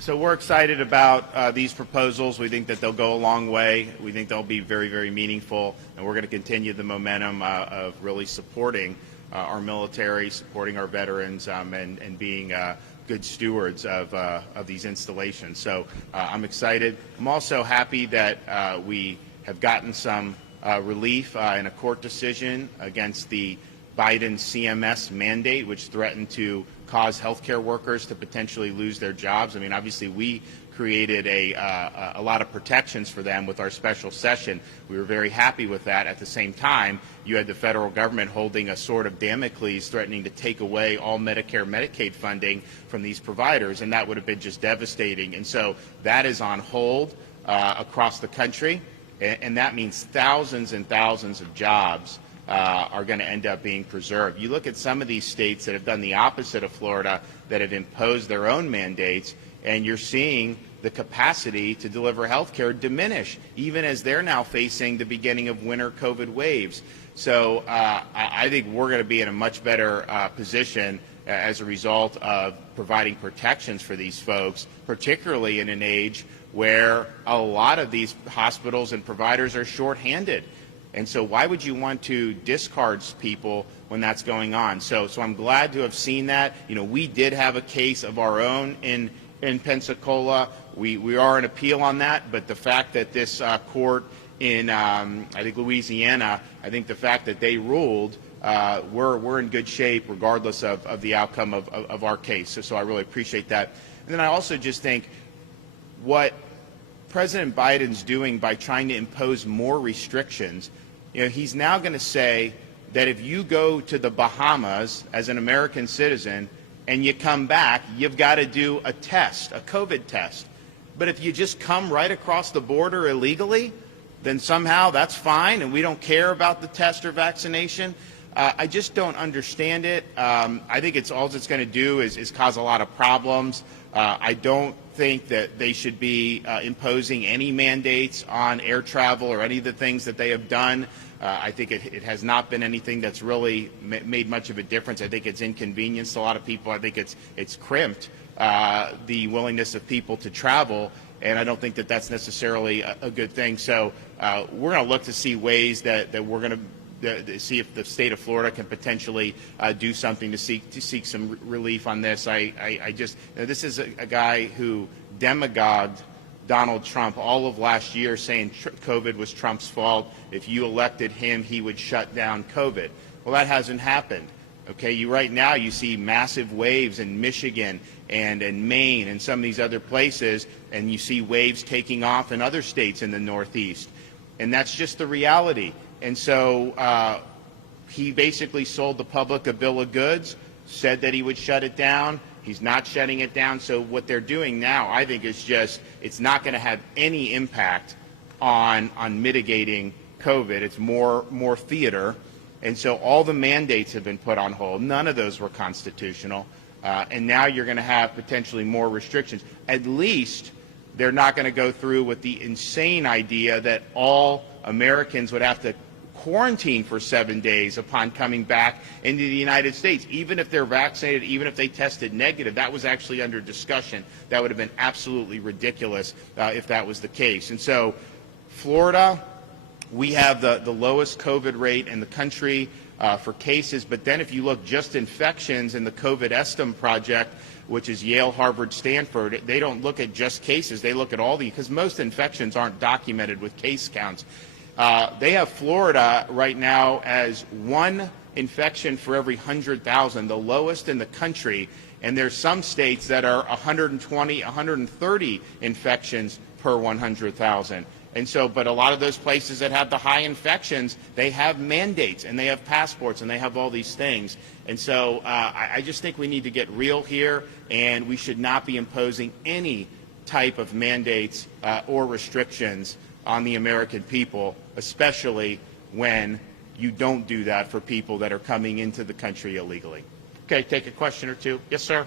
So we're excited about these proposals. We think that they'll go a long way. We think they'll be very, very meaningful, and we're going to continue the momentum of really supporting our military, supporting our veterans, and being good stewards of these installations. So I'm excited. I'm also happy that we have gotten some relief in a court decision against the Biden CMS mandate, which threatened to cause healthcare workers to potentially lose their jobs. I mean, obviously, we created a lot of protections for them with our special session. We were very happy with that. At the same time, you had the federal government holding a sword of Damocles, threatening to take away all Medicare, Medicaid funding from these providers, and that would have been just devastating. And so that is on hold across the country, and that means thousands and thousands of jobs are going to end up being preserved. You look at some of these states that have done the opposite of Florida, that have imposed their own mandates, and you're seeing the capacity to deliver health care diminish, even as they're now facing the beginning of winter COVID waves. So I think we're going to be in a much better position as a result of providing protections for these folks, particularly in an age where a lot of these hospitals and providers are shorthanded. And so why would you want to discard people when that's going on? So I'm glad to have seen that. You know, we did have a case of our own in Pensacola. We are in appeal on that, but the fact that this court in, I think, Louisiana, I think the fact that they ruled, we're in good shape regardless of the outcome of our case. So I really appreciate that. And then I also just think what President Biden's doing by trying to impose more restrictions, you know, he's now going to say that if you go to the Bahamas as an American citizen and you come back, you've got to do a test, a COVID test. But if you just come right across the border illegally, then somehow that's fine and we don't care about the test or vaccination. I just don't understand it. I think all it's going to do is cause a lot of problems. I don't think that they should be imposing any mandates on air travel or any of the things that they have done. I think it has not been anything that's really made much of a difference. I think it's inconvenienced a lot of people. I think it's crimped the willingness of people to travel, and I don't think that that's necessarily a good thing. So we're going to look to see ways that we're going to see if the state of Florida can potentially do something to seek some relief on this. I just, you know, this is a guy who demagogued Donald Trump all of last year, saying COVID was Trump's fault. If you elected him, he would shut down COVID. Well, that hasn't happened. Okay, right now you see massive waves in Michigan and in Maine and some of these other places, and you see waves taking off in other states in the Northeast. And that's just the reality. And so he basically sold the public a bill of goods, said that he would shut it down. He's not shutting it down. So what they're doing now, I think, is just, it's not going to have any impact on mitigating COVID. It's more theater. And so all the mandates have been put on hold. None of those were constitutional. And now you're going to have potentially more restrictions. At least they're not going to go through with the insane idea that all Americans would have to quarantine for 7 days upon coming back into the United States, even if they're vaccinated, even if they tested negative. That was actually under discussion. That would have been absolutely ridiculous if that was the case. And so Florida, we have the lowest COVID rate in the country for cases. But then if you look just infections in the COVID Estim project, which is Yale, Harvard, Stanford, they don't look at just cases. They look at all because most infections aren't documented with case counts. They have Florida right now as one infection for every 100,000, the lowest in the country. And there's some states that are 120, 130 infections per 100,000. And so, but a lot of those places that have the high infections, they have mandates and they have passports and they have all these things. And so I just think we need to get real here, and we should not be imposing any type of mandates or restrictions on the American people, especially when you don't do that for people that are coming into the country illegally. Okay, take a question or two. Yes, sir.